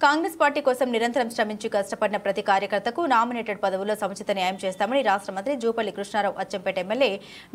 Congress party కోసం నిరంతరం శ్రమించి కష్టపడిన ప్రతి కార్యకర్తకు నామినేటెడ్ పదవుల్లో సముచిత న్యాయం చేస్తామని రాష్ట్ర మంత్రి Jupally Krishna Rao Achampet MLA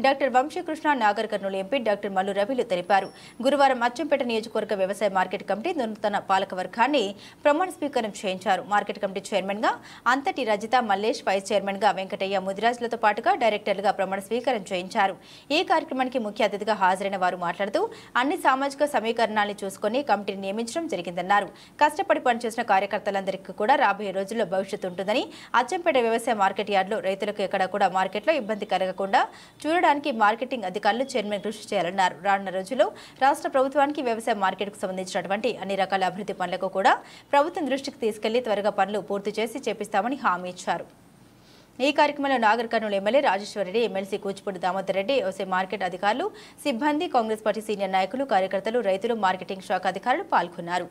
doctor Vamshi Krishna Nagar Kurnool MP doctor Mallu రవిలు తెలిపారు. గురువారం అచ్చంపేట నియోజకవర్గ వ్యవసాయ మార్కెట్ కమిటీ నూతన పాలకవర్గాన్ని ప్రమాణ స్వీకారం చేయించారు. మార్కెట్ కమిటీ చైర్మన్ గా అంతటి రజిత మల్లేష్, వైస్ చైర్మన్ గా వెంకటయ్య ముదిరాజులతో పాటుగా డైరెక్టర్లుగా ప్రమాణ స్వీకారం చేయించారు. ఈ కార్యక్రమానికి ముఖ్య అతిథిగా హాజరైన వారు మాట్లాడుతూ అన్ని సామాజిక సమీకరణాలను చూసుకుని కమిటీని నియమించడం జరిగిందన్నారు. కష్టపడి చేసిన కార్యకర్తలందరికీ కూడా రాబోయే రోజుల్లో భవిష్యత్తు ఉంటుందని, అచ్చంపేట వ్యవసాయ మార్కెట్ యార్డులో రైతులకు ఎక్కడ కూడా మార్కెట్లో ఇబ్బంది కలగకుండా చూడడానికి మార్కెటింగ్ అధికారులు చైర్మన్ కృషి చేయాలన్నారు. రానున్న రోజుల్లో రాష్ట్ర ప్రభుత్వానికి వ్యవసాయ మార్కెట్కు సంబంధించినటువంటి అన్ని రకాల అభివృద్ధి పనులకు కూడా ప్రభుత్వం దృష్టికి తీసుకెళ్లి త్వరగా పనులు పూర్తి చేసి చేపిస్తామని హామీ ఇచ్చారు. ఈ కార్యక్రమంలో నాగర్ కర్నూలు ఎమ్మెల్యే రాజేశ్వరరెడ్డి, ఎమ్మెల్సీ కూచిపూడి దామోదర్ రెడ్డి, వ్యవసాయ మార్కెట్ అధికారులు, సిబ్బంది, కాంగ్రెస్ పార్టీ సీనియర్ నాయకులు, కార్యకర్తలు, రైతులు, మార్కెటింగ్ శాఖ అధికారులు పాల్గొన్నారు.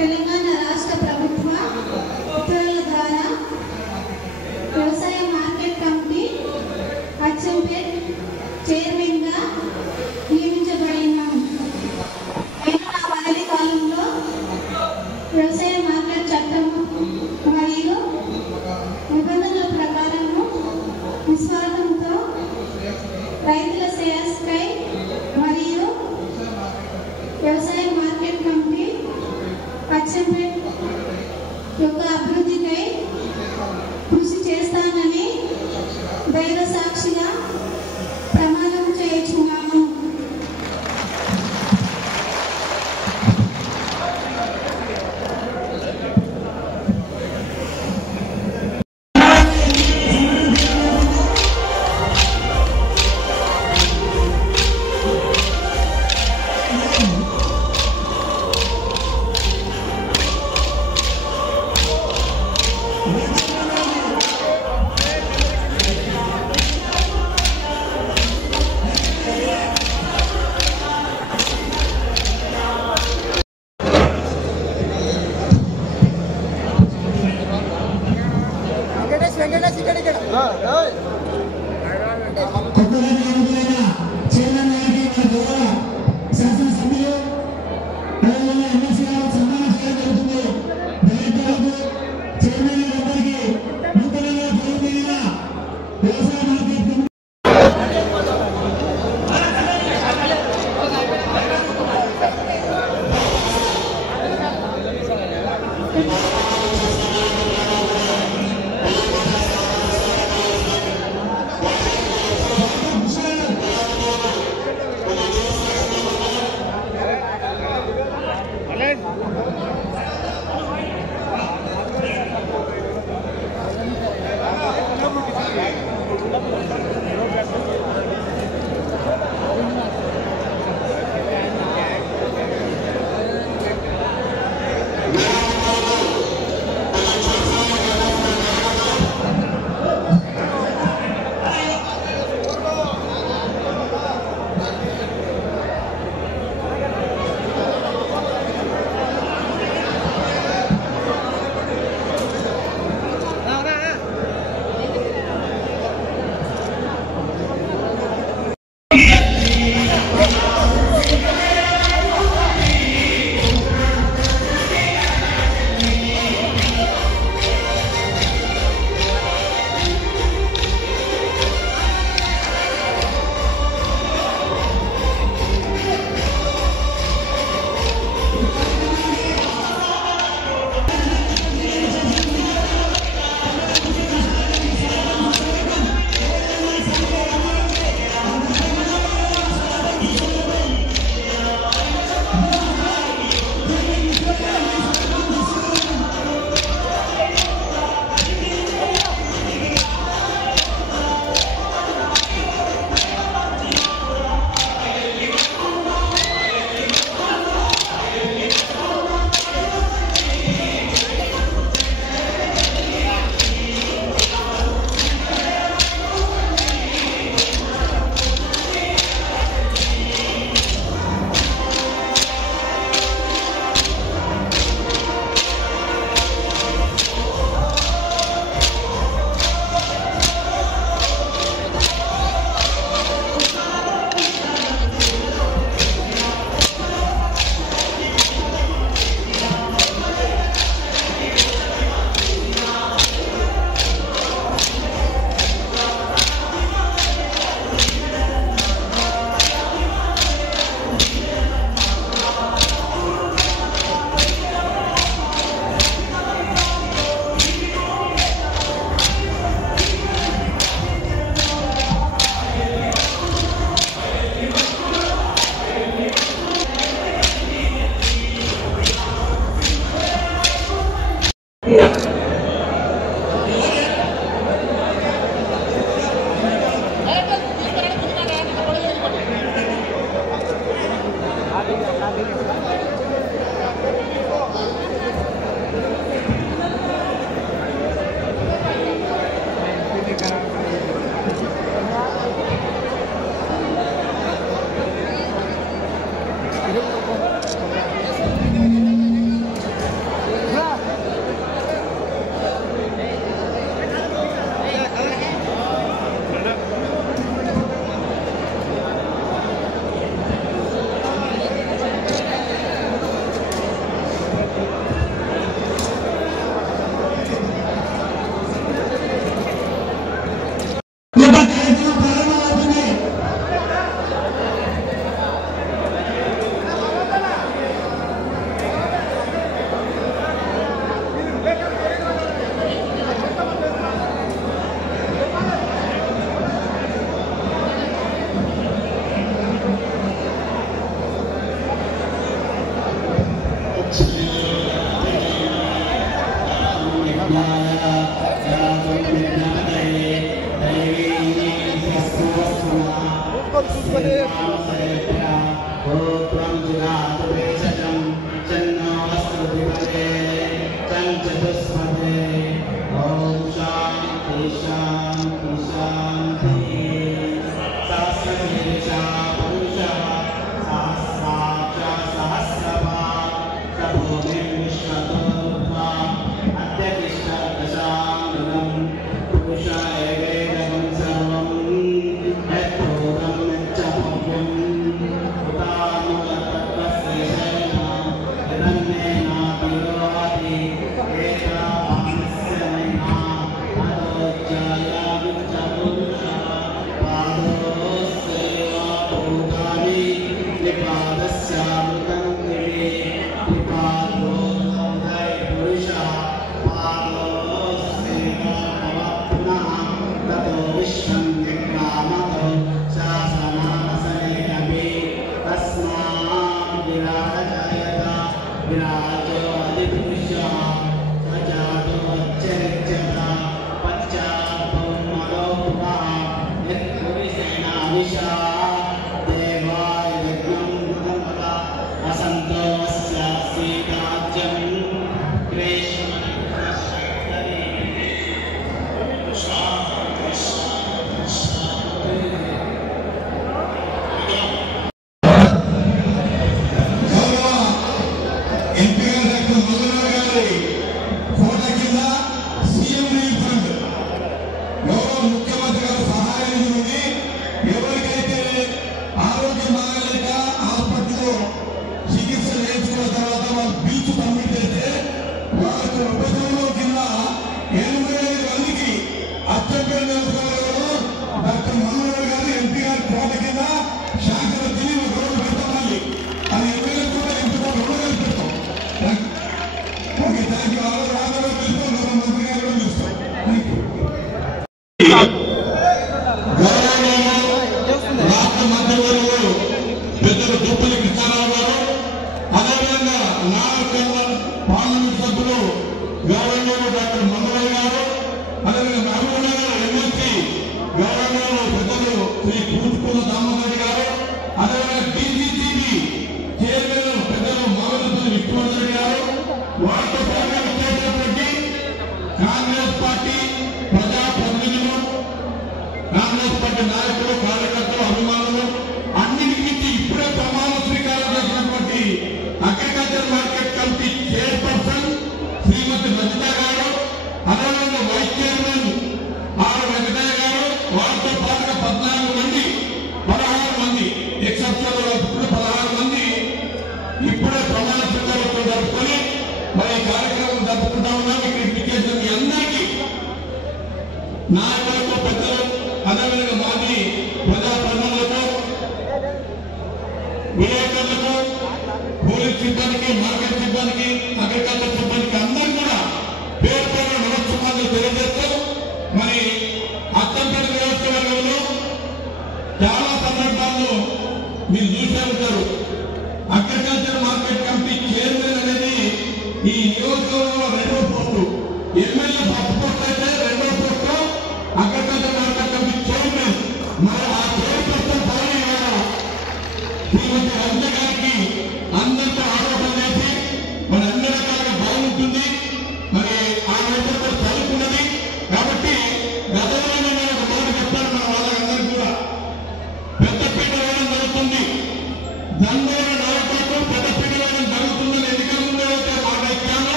తెలంగాణ రాష్ట్ర ప్రభుత్వ ఉత్తర్వుల ద్వారా వ్యవసాయ మార్కెట్ కమిటీ అచ్చంపేట్ చైర్మన్గా నియమించబడినాను. నేను నా పదవి కాలంలో వ్యవసాయ మార్కెట్ చట్టము మరియు నిబంధనల ప్రకారము నిస్వార్థంతో రైతుల శ్రేయస్కై మరియు వ్యవసాయ మార్కెట్ కమిటీ అచ్చంపేట్ యొక్క అభివృద్ధికై కృషి చేస్తానని దైవ సాక్షిగా ప్రమాణం చేయించున్నాను.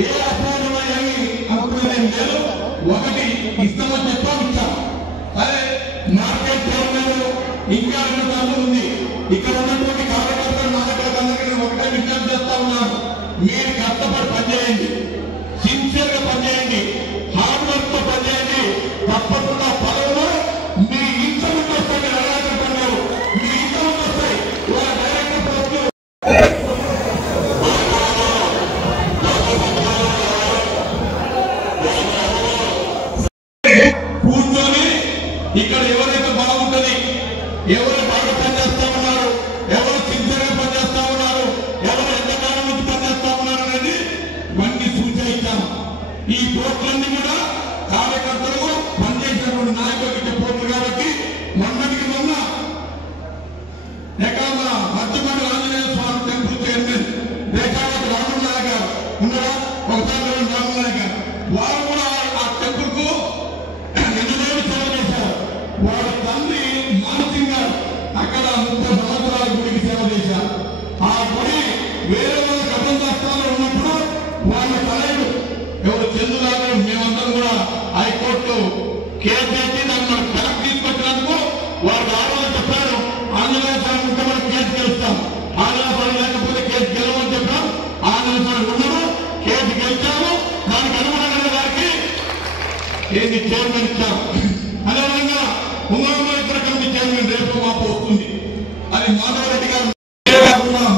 ఏ అపోహలు ఈ పోర్టులన్నీ కూడా కార్యకర్తలకు పనిచేసినటువంటి నాయకులకు ఇచ్చే పోర్టులు కాబట్టి మొన్నటికి మొన్న ఎక్కడ మధ్యమండ్రి ఆంజనేయ స్వామి టెంపుల్ చైర్మన్ రేఖావతి రామనాయక్ గారు ఉన్నారా, ఒకసారి రామనాయక్ గారు వారు కూడా ఆ టెంపుల్ కు ఎన్నో సేవ చేశారు. వారి తండ్రి మానసింగ్ గారు అక్కడ 30 సంవత్సరాల గుడికి సేవ చేశారు. ఆ గుడి వేరే వాళ్ళ గతంలో ఉన్నప్పుడు వాళ్ళ తలైదు ఎవరు చంద్రబాబు మేమందరం కూడా హైకోర్టు కేసు చేసి దాన్ని మనం కలెక్ట్ తీసుకొచ్చినందుకు వారు ఆరోజు చెప్పారు, ఆంజనేయ స్వామి ఉంటే మనం కేసు గెలుస్తాం, ఆంజనేయ స్వామి లేకపోతే కేసు గెలవని చెప్పాం. ఆంజనేయ స్వామి ఉన్నాడు, కేసు గెలిచాము. దానికి అనుగుణంగా వారికి కేసు చైర్మన్ ఇచ్చాము. అదేవిధంగా ఉమామహేశ్వర కమిటీ చైర్మన్ రేపు మాకు వస్తుంది. అది మాధవరెడ్డి గారు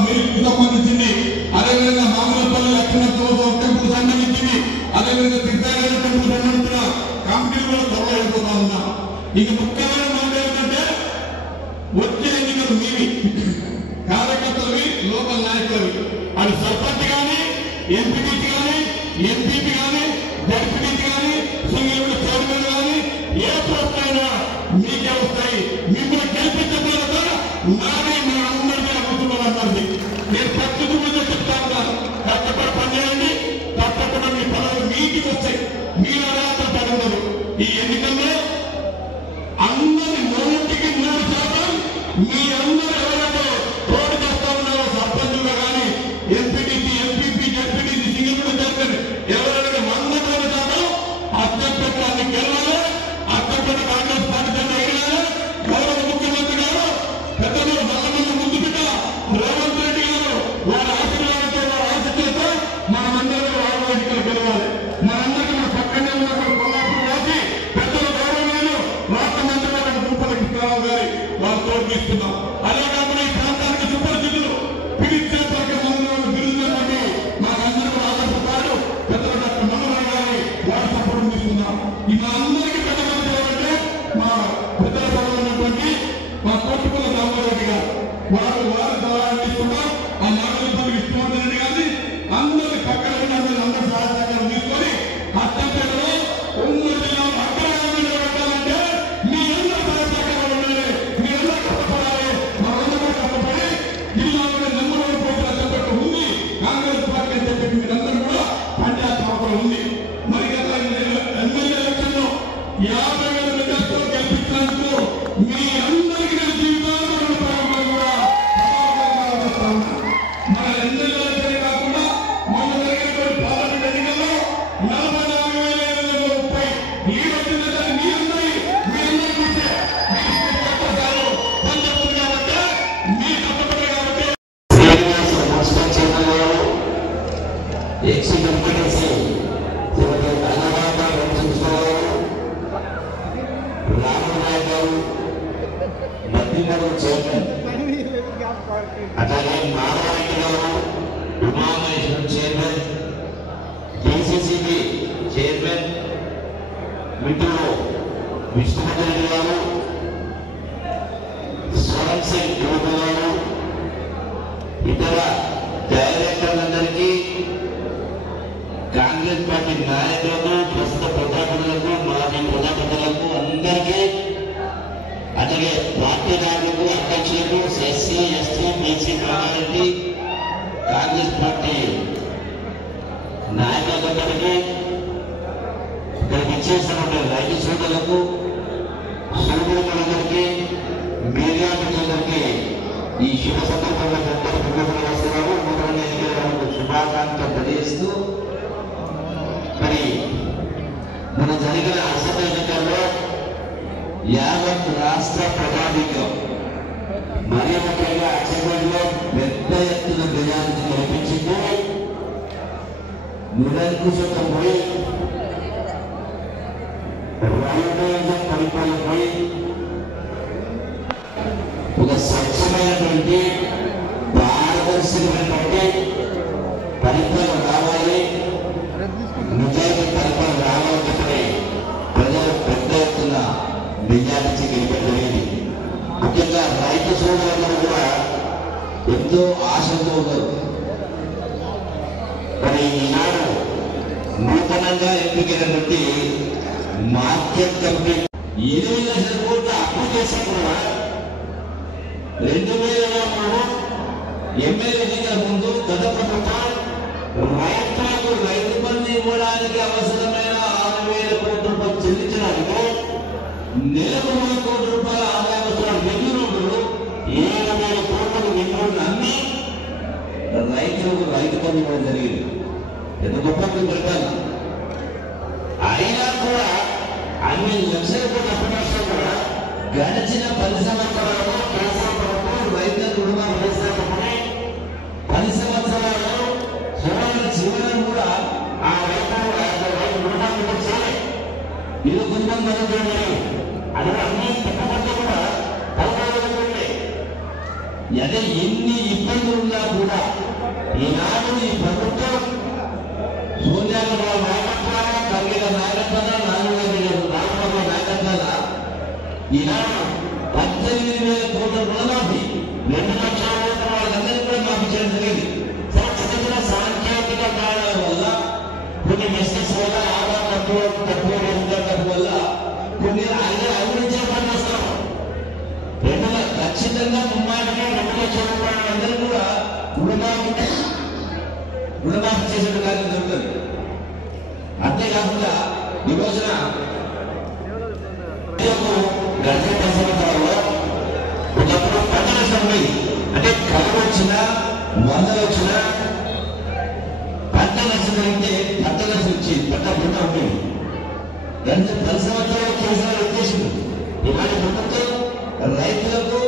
మీకు సంబంధించింది. అదేవిధంగా మామూలుపల్లి లక్ష్మణ టెంపుల్ సంబంధించింది. అదేవిధంగా సిద్ధారాయణ టెంపుల్ సంబంధించిన కమిటీలు కూడా త్వరలో వెళ్ళిపోతా ఉన్నాం. ఇక ముఖ్యమైన మాట ఏంటంటే వచ్చే ఎన్నికలు మీవి, కార్యకర్తలవి, లోకల్ నాయకులవి. అది సర్పంచ్ కానీ, ఎంపీటీసీ కానీ, ఎంపీపీ కానీ, జడ్పీటీసీ కానీ, సింగిల్ చైర్మన్ కానీ ఏ పోస్ట్ అయినా మీకే వస్తాయి. మిమ్మల్ని గెలిపించిన తర్వాత నాని మా అందరికీ అమ్ముతున్నారు అన్నది నేను ప్రస్తుతం చెప్తా ఉన్నాను. కష్టపడి పనిచేయండి, తప్పకుండా మీ పదవులు మీకి వస్తాయి. మీరు అర్హత పడున్నారు. ఈ ఎన్నికల్లో అందరి 100% మీ అందరూ ఎవరైతే తోడు చేస్తా ఉన్నారో సర్పంచులుగా కానీ, MPTC, MPP, ZPTC, single chairman ఎవరైనా 100% అత్యంత గెలవాలి. అత్యంత కాంగ్రెస్ పార్టీ ఎగరాలి. గౌరవ ముఖ్యమంత్రి గారు పెద్దలు నల్లమల్లి ముందు బిడ్డ రేవంత్ రెడ్డి గారు వారి ఆశీర్వాదంతో వారు ఆశ చేస్తే మనమందరం రాబోయే ఎన్నికలు గెలవాలి. మనందరికీ మన పక్కనే ఉన్నప్పుడు కొల్లాపూర్ వాసి పెద్దల గౌరవమైన రాష్ట్ర మంత్రి గారు రూపాయల కృష్ణారావు గారి వారు తోడ్గిస్తున్నాం. అదే కాకుండా ఈ ప్రాంతానికి సుపరిచితులు పిలిచేపల్లి మందులను బిరుదున్నటువంటి మాకందరూ ఆదర్శపాడు పెద్దల డాక్టర్ మనోహర్ గారి వారి సపోర్ట్ తీసుకున్నాం. ఈ మా అందరికీ పెద్ద మంత్రి ఎవరంటే మా పెద్దల సభలో ఉన్నటువంటి మా కోటిపల్లి రామారెడ్డి గారు వారు సలహాలు తీసుకున్నాం. ఆ నాగరిపల్లి విష్ణువర్ధన్ రెడ్డి గారిని అందరి పక్కన అందరూ సహాయకారం తీసుకొని అత్యంతలో ఉమ్మడి జిల్లాలో అగ్రగామిగా పెట్టాలంటే మీ అందరూ సహాయకారం ఉండాలి. మీ అందరూ కష్టపడాలి. మనందరూ కష్టపడి జిల్లాలో నెంబర్ 1 పోటీ అత్యంత ఉంది కాంగ్రెస్ పార్టీ అని చెప్పి మీరందరూ కూడా పంచాయతీ అవసరం ఉంది. మరి ఎమ్మెల్యే ఎలక్షన్ లో 50,000 మెజార్టీతో గెలిపించినందుకు మీ అందరికీ నేను జీవితాంతం కూడా మన ఎమ్మెల్యే ఎలక్షన్ కాకుండా మొన్న జరిగినటువంటి పార్లమెంట్ ఎన్నికల్లో 44,530 లీడ్ వచ్చిందంటే మీ అందరి చూసే పనిచేస్తుంది కాబట్టి మీ కష్టపడే కాబట్టి అట్లాగే మాధవరెడ్డి గారు ఉమామహేశ్వరం చైర్మన్, డిసిసిబి చైర్మన్ మిత్రులు విష్ణువర్ధన్ గారు, స్వరం సింగ్ యువత గారు, ఇతర డైరెక్టర్లందరికీ, కాంగ్రెస్ పార్టీ నాయకులకు, ప్రస్తుత ప్రజాప్రతినిధులకు, మాజీ ప్రజాప్రతినిధులకు అందరికీ, అలాగే పార్టీ నాయకులకు, అధ్యక్షులకు, SC, ST, BC minority Congress party నాయకులందరికీ, ఇక్కడికి ఇచ్చేసినటువంటి రైతు సోదరులకు, సోదరులందరికీ, మీడియా మిత్రులందరికీ ఈ శుభ సందర్భంగా నమస్కారాలు, శుభాకాంక్షలు తెలియజేస్తూ మరి మన జరిగిన అసెంబ్లీ ఎన్నికల్లో యావత్ రాష్ట్ర ప్రజానీకం మరీ ముఖ్యంగా అసెంబ్లీలో పెద్ద ఎత్తున ప్రజానికి కనిపించింది. నిరంకుశత్వం పోయి రాజకీయం పడిపోయి ఒక స్వచ్ఛమైనటువంటి పారదర్శకమైనటువంటి పరిపాలన రావాలి, నిజాయితీ పరిపాలన రావాలని చెప్పి ప్రజలు పెద్ద ఎత్తున మెజారిటీ గెలిపేది. ముఖ్యంగా రైతు సోదరులందరూ కూడా ఎంతో ఆశతో ఉన్నారు. మరి ఈనాడు నూతనంగా ఎంపికైనటువంటి మార్కెట్ కమిటీ 8 లక్షల కోట్లు అప్పు చేసి కూడా 2023 ఎమ్మెల్యే ఎన్నికల ముందు గత ప్రభుత్వం రైతులకు రైతు బంధు ఇవ్వడానికి అవసరమైన 6,000 కోట్ల రూపాయలు చెల్లించడానికి నెలకు 3 కోట్ల రూపాయల ఆదాయ వస్తున్న వెన్నురోడ్లు 7,000 కోట్లకు వెన్నురోడ్లు అమ్మి రైతులకు రైతు బంధు ఇవ్వడం జరిగింది. ఎంత గొప్ప పెడతాను. అయినా కూడా అన్ని లక్షల కోట్ల అప్పు కూడా గడిచిన 10 సంవత్సరాలలో కేసీఆర్ ప్రభుత్వం రైతులకు రుణమాఫీ చేసినప్పుడు 10 సంవత్సరాలలో జీవనం కూడా ఆ రైతు రుణమాఫీ చేయాలి. ఇది కొంచెం జరుగుతుంది. అది అన్ని పెట్టుబడులు కూడా కలపాలి. అదే ఎన్ని ఇబ్బందులు ఉన్నా కూడా ఈనాడు ఈ ప్రభుత్వం సోనియా గాంధీ నాయకత్వాన, ఖర్గే నాయకత్వాన, రాహుల్ నాయకత్వాన ఈనాడు 18,000 కోట్ల రుణమాఫీ 2 లక్షల కోట్ల వాళ్ళందరినీ కూడా మాఫీ చేయడం జరిగింది. చిన్న సాంకేతిక కారణాల వల్ల కొన్ని మిస్టేక్స్ వల్ల ఆదాయం తక్కువ వల్ల కొన్ని అభివృద్ధి పనిచేస్తాం. ఖచ్చితంగా ముమ్మాటికి 2 లక్షల రూపాయలందరూ కూడా రుణమాఫీ చేసే కార్యం జరుగుతుంది. అంతేకాకుండా ఈ రోజున గడిచిన 10 సంవత్సరాల్లో ఒకప్పుడు పంట నష్టం ఉండేది. అంటే కరువు వచ్చినా వరదలు వచ్చినా పంట నష్టం జరిగితే పంట నష్టం వచ్చేది, పంట పంట ఉండేది. గడిచిన 10 సంవత్సరాలు కేసీఆర్ ఉద్దేశం ఇలాంటి ప్రభుత్వం రైతులకు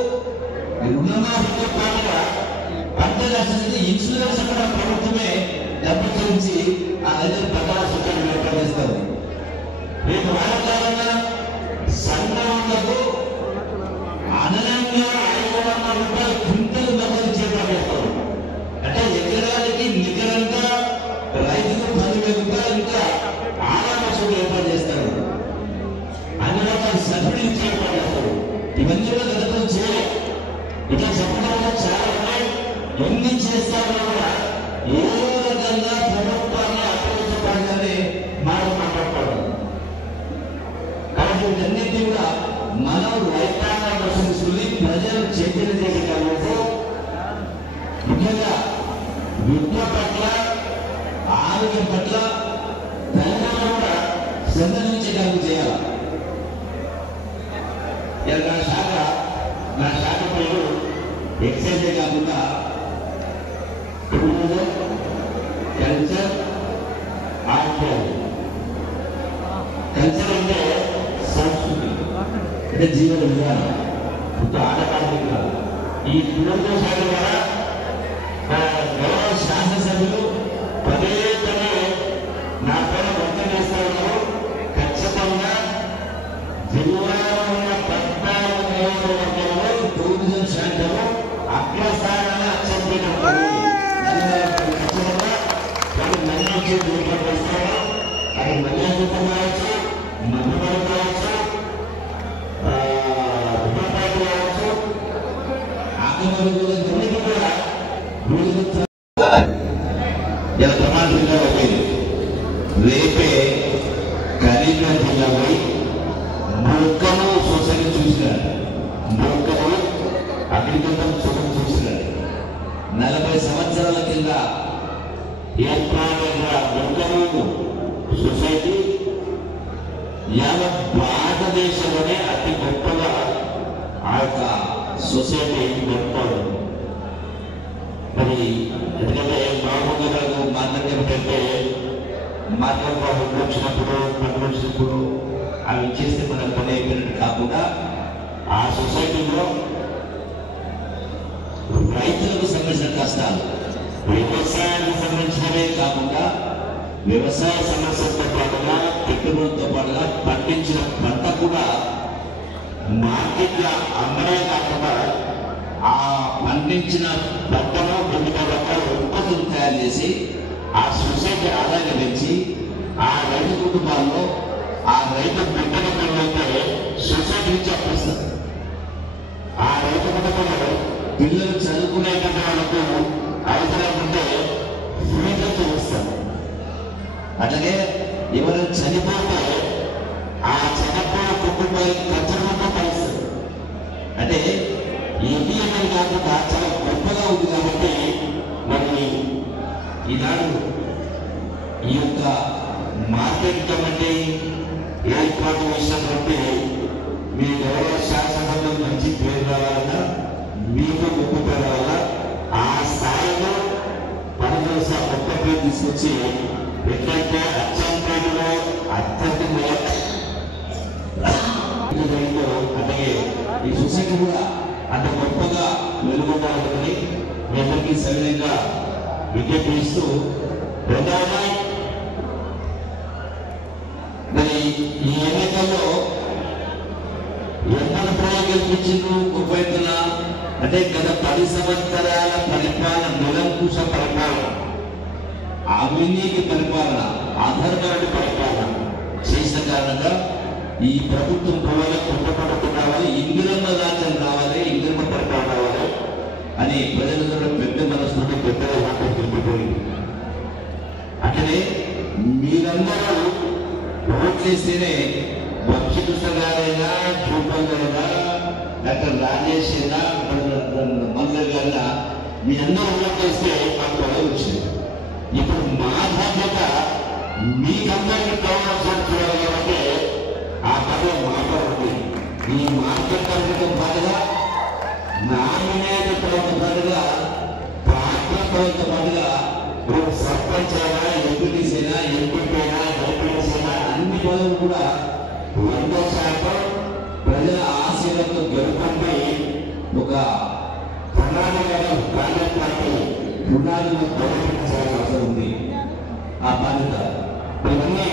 రుణమాఫీతో పాటుగా పంట నష్టానికి ఇన్సూరెన్స్ కూడా ప్రభుత్వమే డబ్బు చెల్లించి ఆ రైతులు పంట నష్టాన్ని ఏర్పాటు చేస్తారు. రేపు వారకాలంగా సంఘాలకు అదనంగా 500 రూపాయల క్వింటల్ మద్దతు చేపడేస్తారు. అంటే ఎకరానికి నికరంగా రైతులు 10,000 రూపాయలు ఇంకా ఆదాయ వసూలు ఏర్పాటు చేస్తారు. అన్ని రకాల సబ్సిడీ ఏర్పాటు చేస్తారు. ఇవన్నీ కూడా గతంలో చేయలేదు. ఇట్లా చెప్పడంలో చాలా ఉన్నాయి. ఎన్ని చేస్తారో కూడా ఏదో రకంగా ప్రభుత్వాన్ని అప్రమత్తపడాలని మాట్లాడతారు. కాబట్టి వీటన్నిటినీ కూడా మనం రైతాంగం కోసం తీసుకుని ప్రజలు చైతన్యం చేసే కాబట్టి ముఖ్యంగా విద్య పట్ల, ఆరోగ్యం పట్ల తల్లిదండ్రులు కూడా శ్రద్ధ నుంచి చేయాలి. నా శాఖ పేరు ఎక్సైజే కాకుండా కల్చర్, ఆర్ట్. కల్చర్ అంటే సంస్కృతి, అంటే జీవన విధానం, ఆటపాటిక. ఈ టూరిజం శాఖ ద్వారా గౌరవ శాసనసభ్యులు పదే నా పైన వర్తం చేస్తూ ఉన్నారు. ఖచ్చితంగా జిల్లాలో ఉన్న 14 నియోజకవర్గాల్లో టూరిజం శాఖలో అగ్రస్థానాన్ని అత్యంత మంచి ఏర్పాటు చేస్తారు. అది మర్యాదం కావచ్చు, మధ్యపరం కావచ్చు, ఉపపాటి కావచ్చు, ఆకలి కూడా ఇలా ప్రమాణ పోయింది. రేపే కరీంనగర్ జిల్లా పోయి మొక్కలు సొసైటీ చూసినాడు. మొక్కలు అగ్రికల్చర్ సొసైటీ చూసినాడు. 40 సంవత్సరాల కింద ఏర్పాటైన మొక్కలు సొసైటీ యావత్ భారతదేశంలోనే అతి గొప్పగా ఆ యొక్క సొసైటీ గొప్పది. మరి ఎందుకంటే బాబుగారు మాట్లాడే ఏమిటంటే మార్కెట్ బాబు వచ్చినప్పుడు పంటలు వచ్చినప్పుడు అవి చేస్తే మన పని అయిపోయినట్టు కాకుండా ఆ సొసైటీలో రైతులకు సంబంధించిన కష్టాలు, వ్యవసాయానికి సంబంధించినవే కాకుండా వ్యవసాయ సమస్యలతో పాటుగా పెట్టుబడులతో పాటుగా పండించిన పంట కూడా మార్కెట్లో అమ్మడే కాకుండా ఆ పండించిన పంటలో కొన్ని రకాల ఉత్పత్తులు తయారు చేసి ఆ సొసైటీ ఆదాయం పెంచి ఆ రైతు కుటుంబాల్లో ఆ రైతు బిడ్డల పిల్లలైతే సొసైటీ నుంచి అప్పిస్తారు. ఆ రైతు కుటుంబంలో పిల్లలు చదువుకునేటువంటి వాళ్ళకు అవసరం ఉంటే ఫీజు చూస్తారు. అట్లాగే ఎవరైనా చనిపోతే ఆ చనిపోయిన కుటుంబానికి ఖచ్చితంగా పైస్తారు. అంటే ఏది అనేది కాకుండా చాలా గొప్పగా ఉంది. కాబట్టి మరి ఈనాడు ఈ యొక్క మార్కెట్ కమిటీ ఏర్పాటు చేసినటువంటి మీ గౌరవ శాసనసభలో మంచి పేరు రావాలన్నా, మీకు గొప్ప పేరు రావాలా, ఆ స్థాయిలో పనిచేస గొప్ప పేరు తీసుకొచ్చి ఎట్లయితే అచ్చంపేటలో అత్యధికంగా అలాగే ఈ సొసైటీ కూడా అంత గొప్పగా వెలుగొందాలని మీ అందరికీ సవినయంగా విజ్ఞప్తి ఇస్తూ, రెండవది మరి ఈ ఎన్నికల్లో ఎంత గెలిపించిండ్రు గొప్ప ఎత్తున అంటే గత 10 సంవత్సరాల పరిపాలన, నిరంకుశ పరిపాలన, అవినీతి పరిపాలన, ఆధారపడి పరిపాలన చేసిన కారణంగా ఈ ప్రభుత్వం పోవాలి, కుటుంబం రావాలి, ఇందిరమ్మ రాజ్యం రావాలి, ఇందిరమ్మ పరిపాలన రావాలి అని ప్రజలందరూ పెద్ద మనసులో పెద్దగా మాట్లాడుతుండిపోయింది. అట్లనే మీరందరూ ఓట్లేస్తేనే వంశకృష్ణ గారైనా, జూపల్ గారైనా, డాక్టర్ రాజేష్ అయినా, మంత్రి గారైనా మీ అందరూ ఓట్లేస్తే మాకు పదవి వచ్చింది. ఇప్పుడు మా బాధ్యత మీకందరికీ కావాల్సిన చూడాలి కాబట్టి ఆ పదవి మాట్లాడుతుంది. ఈ మార్కెట్ కమిటీ పాటుగా, నామినేట్ పదవితో పాటుగా, పార్టీ పదవితో పాటుగా సర్పంచ్ అయినా, ఎంపీటీసీ అయినా, ఎంపీపీ అయినా, ఎంపీటీసీ అయినా అన్ని పదవులు కూడా 100% ప్రజల ఆశీర్వాదంతో గెలుపండి ఒక ప్రణాళికగా కాంగ్రెస్ పార్టీ పునాదులను ప్రవేశించాల్సిన అవసరం ఉంది. ఆ బాధ్యత ఇవన్నీ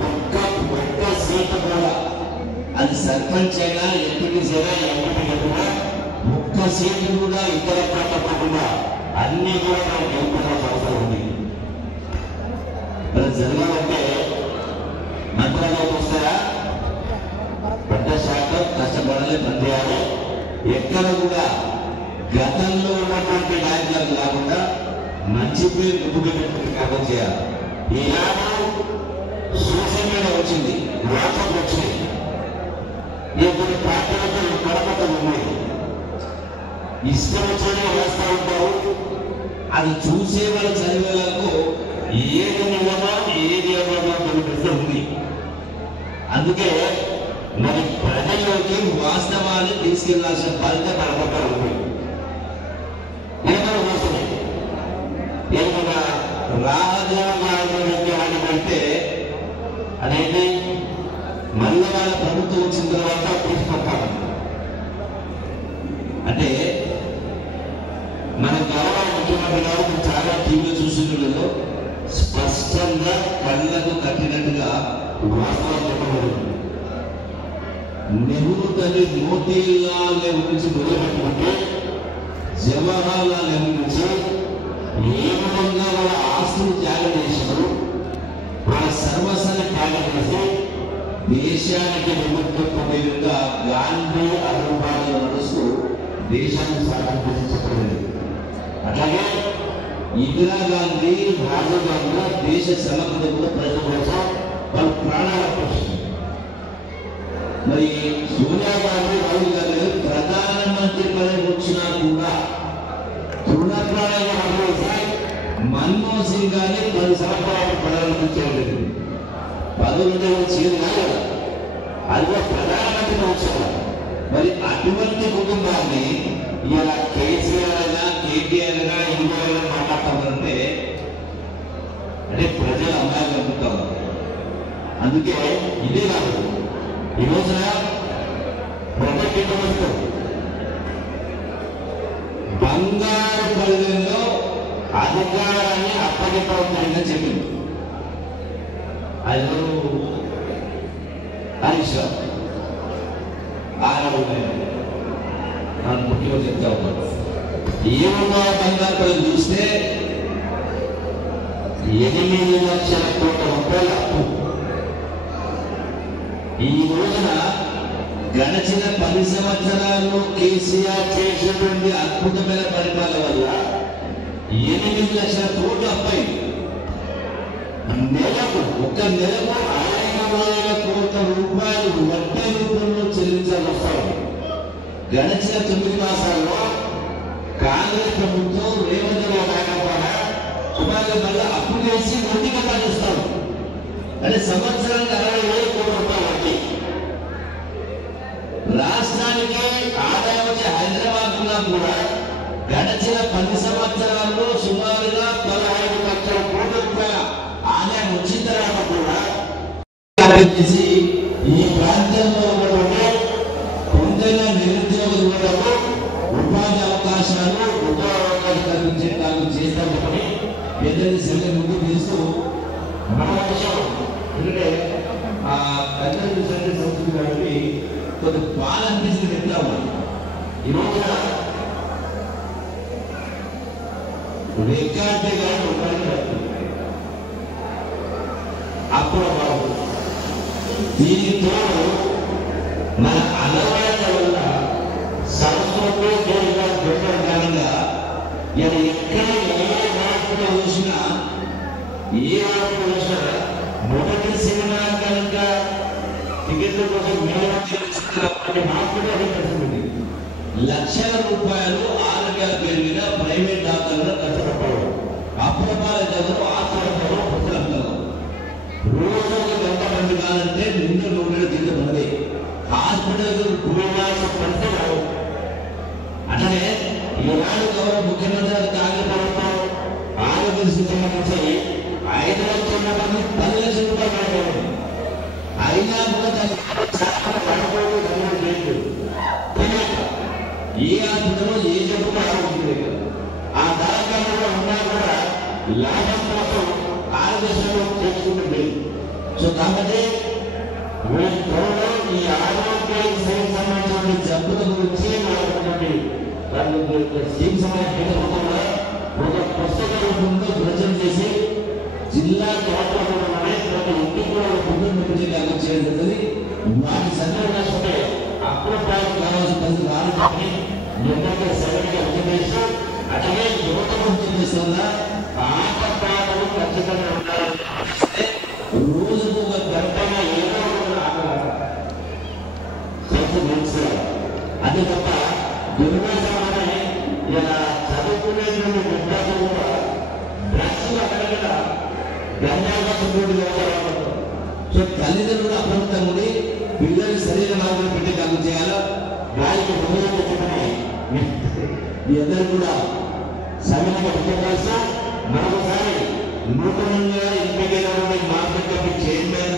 ఒక్క సీటు కూడా, అది సర్పంచ్ అయినా, ఎంపీటీసీ అయినా, ఎంపీటీ కూడా ఒక్క సీటు కూడా ఇతర పట్టకుండా అన్ని కూడా మనం గెలుపుకోవాల్సిన అవసరం ఉంది. అది జరగాలంటే మంత్రాలయం వస్తారా, పెద్ద శాతం కష్టపడాలి, పనిచేయాలి. ఎక్కడ కూడా గతంలో ఉన్నటువంటి నాయకులకు కాకుండా మంచి పేరు గుర్తుపెట్టేటువంటి కార్యం చేయాలి. ఈనాడు సోషల్ మీడియా వచ్చింది, వాట్సాప్ వచ్చింది, కొన్ని పార్టీలతో కడపటం ఉన్నాయి, ఇష్టం వచ్చే వేస్తూ ఉంటారు. అది చూసే వాళ్ళు చదివే వాళ్ళకు ఏది నిజమో ఏది అవ్వమో తెలిపిస్తూ ఉంది. అందుకే మరి ప్రజల్లోకి వాస్తవాన్ని తీసుకెళ్లాల్సిన బాధ్యత కడపటం ఉంది. ఏమైనా మోసమే ఏమైనా రాజాన్ని పెడితే అనేది మళ్ళీ వాళ్ళ ప్రభుత్వం వచ్చిన తర్వాత తీసుకొస్తాను. అంటే మన గౌరవ ముఖ్యమంత్రి గారు చాలా టీవీలో చూసినలో స్పష్టంగా కళ్ళకు కట్టినట్టుగా వాస్తవం చెప్పబడింది. నెహ్రూ తల్లి మోతీలాల్ నెహ్రూ నుంచి మొదలుపెట్టుకుంటే జవహర్ లాల్ నెహ్రూ నుంచి ఏ విధంగా వాళ్ళ ఆస్తులు త్యాగం చేశారు, వాళ్ళ సర్వస్వాన్ని త్యాగం చేసి దేశానికి విముక్తి విధంగా గాంధీ అడుగుబాటులో నడుస్తూ దేశాన్ని సాధించి చెప్పలేదు. అట్లాగే ఇందిరాగాంధీ, రాజీవ్ గాంధీ దేశ సమగ్రత కూడా ప్రజల కోసం వాళ్ళు ప్రాణాలు అర్పించారు. మరి సోనియా గాంధీ, రాహుల్ గాంధీ ప్రధానమంత్రి పదవి వచ్చినా కూడా తృణప్రాయంగా పనిచేసి మన్మోహన్ సింగ్ గారిని 10 సంవత్సరాలు ప్రధానమంత్రి చేయలేదు. పదవులు చేయదు కాదు, అది కూడా ప్రధానమంత్రి వచ్చారు. మరి అటువంటి కుటుంబాన్ని ఇలా కేసీఆర్ అయినా, కేటీఆర్ అయినా, ఇంకోరైనా మాట్లాడతామంటే అంటే ప్రజలు అమ్మాయిలు అనుకుంటారు. అందుకే ఇదే కాదు, ఈ రోజున ప్రతి బంగారు పరిధిలో అధికారాన్ని అప్పగిపోతుందని చెప్పింది. అది హరీష్ రావు ముఖ్యమంత్రి చెప్తా ఉన్నారు. ఏమన్నా బంగారు పరిధి చూస్తే 8 లక్షల కోట్ల రూపాయల అప్పు. ఈ రోజున గడిచిన 10 సంవత్సరాల్లో కేసీఆర్ చేసినటువంటి అద్భుతమైన పరిపాలన వల్ల 8 లక్షల కోట్ల అప్పై నెలకు 60,000 కోట్ల రూపాయలు వడ్డీ రూపంలో చెల్లించాల్సి వస్తాయి. గడిచిన 9 మాసాల్లో కాంగ్రెస్ ప్రభుత్వం రేవంత్ రెడ్డి కాకపోయినా సుమారుగా మళ్ళీ అప్పు చేసి వడ్డీ కట్టాలి ఇస్తాడు. అంటే సంవత్సరానికి 60,000 కోట్ల రూపాయలు వడ్డీ. రాష్ట్రానికి ఆదాయం వచ్చే హైదరాబాద్ కూడా గడిచిన 10 సంవత్సరాల్లో సుమారుగా 15 లక్షల కోట్ల రూపాయల ఆదాయం వచ్చిన తర్వాత కూడా ఈ ప్రాంతంలో ఉన్నటువంటి కొందరు నిరుద్యోగ యువతకు ఉపాధి అవకాశాలు కల్పించేటాలు చేస్తామని పెద్దది సంఖ్య ముందు తీస్తూ మన విషయం ఎందుకంటే ఆ పెద్దది సంఖ్య సంస్కృతి కాబట్టి కొంత బాగా అనిపిస్తుంది చెప్తాము. ఈ రోజున రికార్డు గారు అప్పుడు బాబు దీనితో మన అలవాట్ల వల్ల సంస్కృతి కారణంగా ఎక్కడ ఏ వార్తలు చూసినా మొదటి సినిమా కనుక టికెట్ల కోసం మాత్రమే లక్షల రూపాయలు ఆరోగ్యాల పేరు మీద ప్రైవేట్ డాక్టర్లు కష్టపడడం, అప్రపాల జగన్ ఆశ్రమం పుస్తకం రోజు 100 మంది కాదంటే 200 జీతం ఉన్నది. హాస్పిటల్ పడితే అట్లనే ఈనాడు గౌరవ ముఖ్యమంత్రి కాంగ్రెస్ ప్రభుత్వం ఆరోగ్యశ్రీ సంబంధించి 5 లక్షల మంది 10 లక్షల రూపాయలు అయినా కూడా ఏ హాస్పిటల్లో ఏ జబ్బు ఆరోగ్యం ఆ దాఖలో ఉన్నా కూడా లాభం కోసం ఆరోగ్యశ్రీలో చేసుకుంటుంది. సో కాబట్టి ఈ ఆరోగ్య సంబంధించిన జబ్బుల గురించి స్కీమ్ సంబంధించిన ఒక పుస్తక రూపంలో ప్రచురణ చేసి జిల్లా గవర్నమెంట్ ప్రతి ఇంటికి ముందు చేయడం. వాటి సందర్భంగా అప్పుడు కావాల్సిన పరిస్థితి రావాలని ఎందుకంటే సరైన ఉద్దేశం అట్లాగే యువత ఉద్దేశంగా ఆట పాటలు ఖచ్చితంగా ఉండాలని రోజుకు ఒక గంటగా ఏదో అది తప్ప దుర్వ్యసనాన్ని ఇలా చదువుకునేటువంటి విద్యార్థులు కూడా డ్రగ్స్ అక్కడ గంజాయి. సో తల్లిదండ్రులు అప్రమత్తంగా ఉండి పిల్లలు సరైన మార్గంలో పెట్టి కాదు చేయాలా. దానికి మీ అందరూ కూడా సమయంగా విద్యాభ్యాసం మరొకసారి నూతనంగా ఎంపికైనటువంటి market committee chairman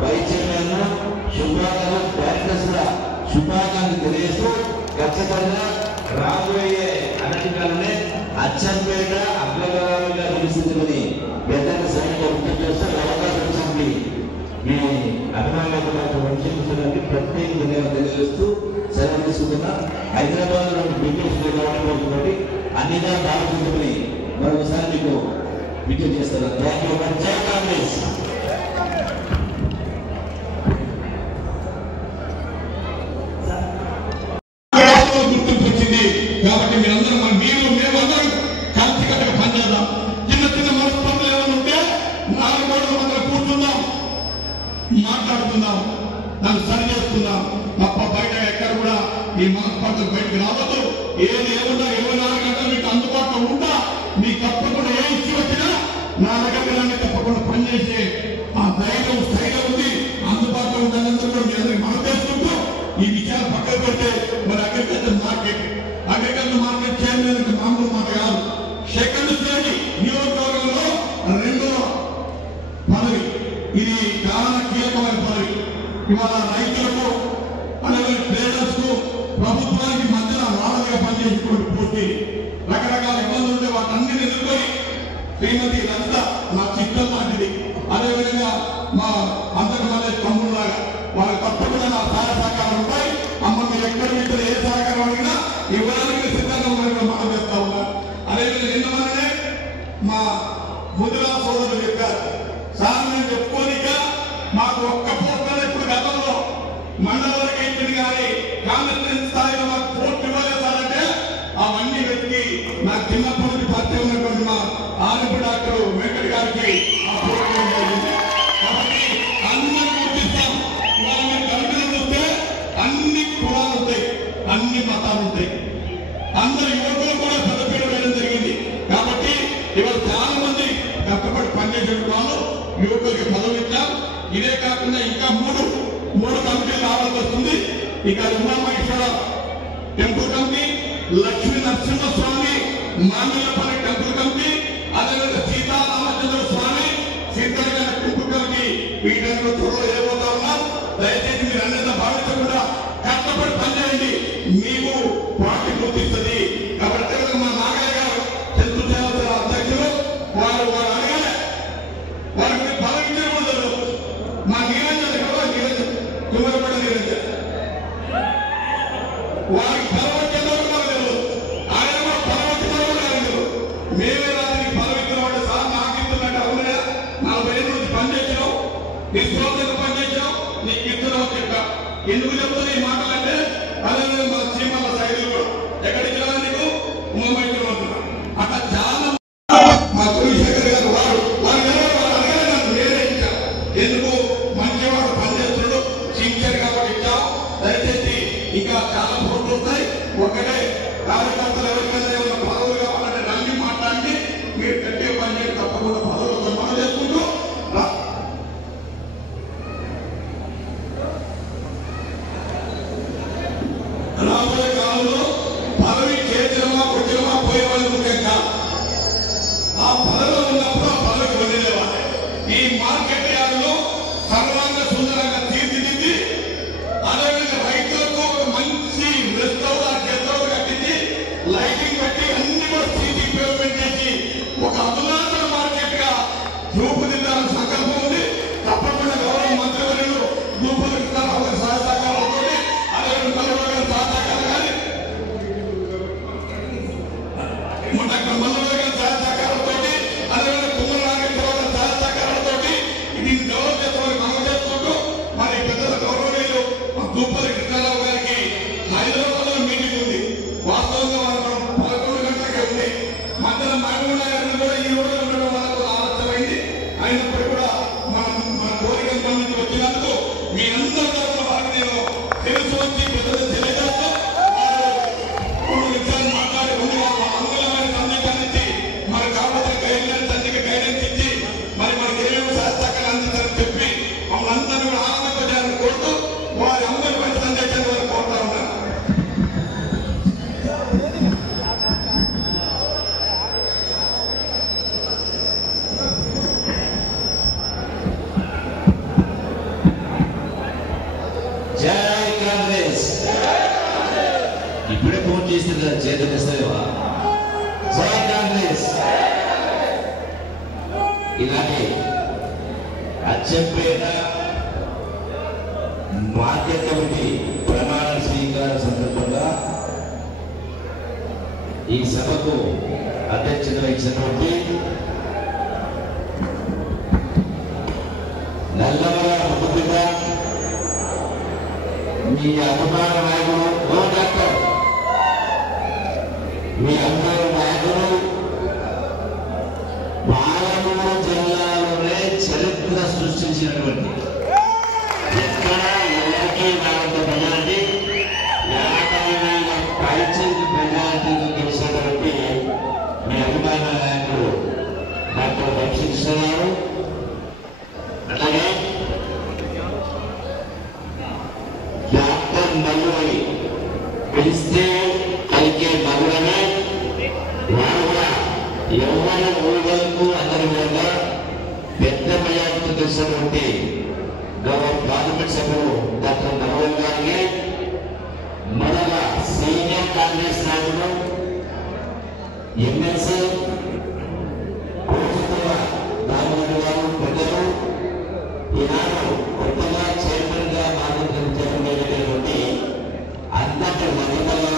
vice chairman శుభాకాంక్షలు తెలియజేస్తూ ఖచ్చితంగా రాబోయే అనధికారులనే అచ్చంపేట అగ్రగామిగా నిలుస్తుందని పెద్దగా సరైన గుర్తు చేస్తూ అవకాశం ఇచ్చింది. మీ అభిమానులకు వంశీకృష్ణానికి ప్రత్యేక ధన్యవాదాలు తెలియజేస్తూ సెలవు తీసుకుంటున్నా. హైదరాబాద్ లో బిగ్గెస్ట్ అన్నిగా బాగుంటుందని మరొకసారి మీకు విజ్ఞప్తి చేస్తున్నాను. Thank you. జై కాంగ్రెస్. గుర్తింపు వచ్చింది కాబట్టి మీరందరూ మేమందరం కలిసికట్టుగా పనిచేద్దాం. చిన్న చిన్న మనస్పర్ధలు ఏమైనా ఉంటే 4 గోడల మధ్య కూర్చుందాం, మాట్లాడుకుందాం, దాన్ని సరి చేసుకుందాం తప్ప బయట ఎక్కడ కూడా ఈ మనస్పర్ధలు బయటకు రావద్దు. ఏది ఏమున్నా 24 గంటలు మీకు అందుబాటులో ఉంటా. మీకు తప్పకుండా ఏ ఇష్యూ వచ్చినా నా దగ్గర తప్పకుండా పనిచేసే ఆ ధైర్యం స్థైర్యం ఉంది. అందుబాటులో ఉండాలందరూ కూడా మీ అందరికి మనం చేసుకుంటూ ఈ విషయాలు పక్కన పెడితే మరి అగ్రికల్చర్ మార్కెట్ చైర్మన్ మామూలు మాట కాదు. సెకండ్ స్టేజ్ నియోజకవర్గంలో 2వ పదవి. ఇది చాలా కీలకమైన పదవి. ఇవాళ రైతులకు అలాగే ట్రేడర్స్ కు ప్రభుత్వానికి మధ్యన వాడలుగా పనిచేసేటువంటి పూర్తి రకరకాల ఇబ్బందులు ఉంటే వాటన్నిటిని ఎదుర్కొని శ్రీమతి లలిత నా చిత్తం లాంటిది. అదేవిధంగా మా అందరి మళ్ళీ తమ్ముళ్ళలాగా వాళ్ళకి తప్పకుండా నా సహాయ సహకారం ఉంటాయి. అమ్మ మీరు ఎక్కడ మీరు ఏ సహకారం అడిగినా ఇవ్వడానికి సిద్ధంగా ఉన్నట్టు మనం చేస్తా ఉన్నారు. అదేవిధంగా నిన్నమనే మా ముదిరా సోదరులు చెప్పారు, సార్ మేము చెప్పుకోనిక మాకు ఒక్క పోస్టర్ ఇప్పుడు గతంలో మండల వరకు ఇచ్చింది కానీ కాంగ్రెస్ స్థాయిలో మాకు పోస్ట్ ఇవ్వలేదు సార్ అంటే అవన్నీ వెతికి ఇదే కాకుండా ఇంకా మూడు కమిటీలు రావాల్సి వస్తుంది. ఇక Umamaheshwara temple committee, Lakshmi Narasimhaswamy Mamillapalli temple committee, అదేవిధంగా సీతారామచంద్ర స్వామి సీతారామ టెంపుల్ కమిటీ వీటన్నిటిలో త్వరలో ఏమవుతా ఉన్నాం. దయచేసి మీరు అన్నింటిలో భావించకుండా కష్టపడి పనిచేయండి, మీకు పార్టీ గుర్తిస్తుంది. కాబట్టి మా నాగయ్య గారు తెలుగు దేవతల అధ్యక్షులు వారు అడగాలి, వారికి పదవించడం మా నిరంజన్ కూడా తుమ్మలపడ్డ నిరంజన్ వారికి పదవించడం లేదు, ఆయన కూడా పదవించడం లేదు. మేమే రాత్రికి పదవించిన సార్ నాకు ఇస్తున్నట్టు అవునా, 40 ఏళ్ళ నుంచి పనిచేసినావు, నిస్వార్థంగా పనిచేసావు, నీకు ఇస్తున్నావు చెప్తా. ఎందుకు చెప్తున్నా ఈ మాటలంటే అదే మా చీమల సైదులు ఎక్కడికి వెళ్ళాలి నీకు ఉమామహేశ్వరం అవుతున్నా అట్లా చాలా మా చంద్రశేఖర్ గారు వారు వేరే ఇచ్చారు. ఎందుకు మంచివాడు పనిచేస్తున్నాడు టీచర్ కాబట్టి ఇచ్చాం. దయచేసి ఇంకా చాలా ఫోటోలు వస్తాయి. ఒకటే కార్యకర్తలు ఎవరికైనా ఏమైనా పదవులు కావాలంటే రండి మాట్లాడి మీరు గట్టిగా పనిచేసి తప్పకుండా పదవులు సంపాదన చేసుకుంటూ రాబోయే కాలంలో పదవి చేర్చడమా కొట్టడమా పోయే వాళ్ళు ముఖ్యంగా ఆ పదవిలో ఉన్నప్పుడు ఆ పదవికి వదిలేవాళ్ళు. ఈ మార్కెట్ యార్డులో సర్వాంగ సుందరంగా తీర్చిదిద్ది అదేవిధంగా రైతులకు మంచి రెస్టౌర్ కట్టించి లైటింగ్ పెట్టి అన్ని కూడా సీటీ పేమెంట్ చేసి ఒక అధునాతన మార్కెట్ గా రూపుదిద్దాలని సంకల్పం ఉంది. తప్పకుండా గౌరవ మంత్రివర్యులు రూపొందిస్తారు. ఒక సహసహకారంతో అదేవిధంగా సహసహకారం కానీ డాక్టర్ మల్లయ్య గారి సహసహకారంతో అదేవిధంగా కుమ్మల నాగేశ్వరరావు గారి సహసహకారంతో దీన్ని డెవలప్ చేసుకోవాలి మనం చేసుకుంటూ మరి పెద్దల గౌరవనీయులు దూపల్లి కృష్ణారావు గారికి హైదరాబాద్ లో మీటింగ్ ఉంది. వాస్తవంగా మనం 11 గంటలకే ఉంది. మధ్యలో మహబూబ్ నగర్ కూడా ఈ రోజు ఉండడం వల్ల ఆలస్యమైంది. అయినప్పుడు కూడా మన కోరిక నుంచి వచ్చినందుకు మీ అందరి తరఫున వారికి నేను తెలుసు వచ్చి పెద్దలు తెలియజేస్తూ విషయాలు మాట్లాడి ఉంది అనుకూలమైన సందేశాన్ని ఇచ్చి మరి కాకపోతే గైడ్లైన్స్ అన్నిక గైడెన్స్ ఇచ్చి మరి మనకి ఏమేమి సహకారాలు అందించాలని చెప్పి మమ్మల్ని అందరినీ కూడా ఆనందించాలని కోరుతూ వారి అందరిమైన సందేశాన్ని వారు కోరుతా ఉన్నారు. జై కాంగ్రెస్. ఇప్పుడే ఫోన్ చేస్తుంది కదా చేతులు ఇస్తావా. జై కాంగ్రెస్. ఇలాంటి అచ్చంపేట మార్కెట్ కమిటీ ప్రమాణ స్వీకార సందర్భంగా ఈ సభకు అధ్యక్షత వహించినటువంటి నల్లమల ముద్దుబిడ్డ మీ అభిమాన నాయకుడు డాక్టర్ మీ అందరూ నాయకులు పాలమూరు జిల్లాలోనే చరిత్ర సృష్టించినటువంటి ఎక్కడ ఎవరికి రానంత మెజారిటీ 50,000 పైచీలకు మెజారిటీతో గెలిచినటువంటి మీ అభిమాన నాయకుడు డాక్టర్ వంశీకృష్ణ గారు, అలాగే డాక్టర్ మల్లువని పిలిస్తే పలికే మల్లువని వారు కూడా ఎవరి ఊళ్ళకు అందరి విధంగా పెద్ద మెజారిటీతో తెలిసినటువంటి గౌరవ పార్లమెంట్ సభ్యులు డాక్టర్ నరవల్ గారికి, మరొక సీనియర్ కాంగ్రెస్ నాయకుడు ఎమ్మెల్సీ దామోదర్ గారు పెద్దలు ఈనాడు కొత్తగా చైర్మన్ గా మార్గదర్శించినటువంటి అంతటి మహిళలు